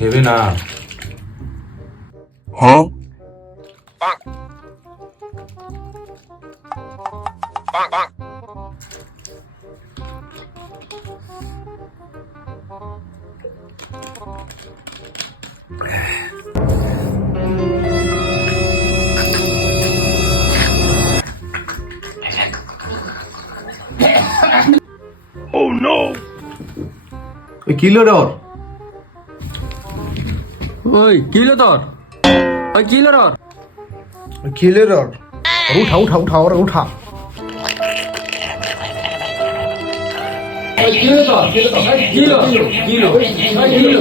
Seven up. হ্যাঁ kilo ডর ওই কি হলো তোর? ওই কি হলো তোর? কিলো ডর উঠা উঠা উঠা ওরা উঠা ওই কি হলো তোর? কি হলো? কি হলো? কি হলো?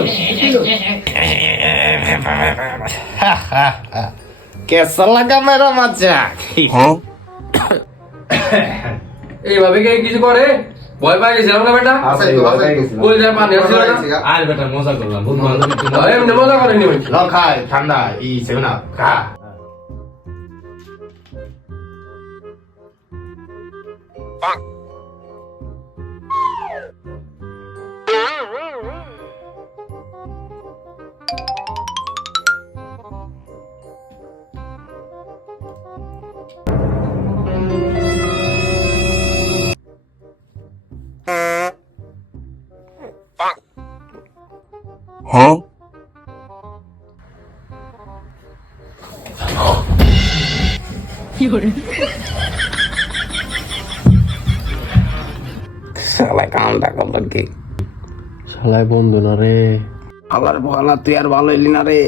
कैसा लगा मेरा मजाक হ্যাঁ এইভাবে কে কিছু করে? ভয় পাই গেছিলাম না বেটা? বল যা পানি আসছিল না? আর বেটা মজা করলাম, বহুত মজা করলাম। আরে এমনি মজা করেনি ওই। ল খায় ঠান্ডা ই সেভেন আপ খা হ্যাঁ শালা কামটা করলো কি শালায় বন্ধু না রে। আল্লাহর বলা তুই আর ভালো হইলি না রে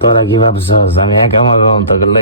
তোরা কি ভাবছস আমি একা মরবো তো করলে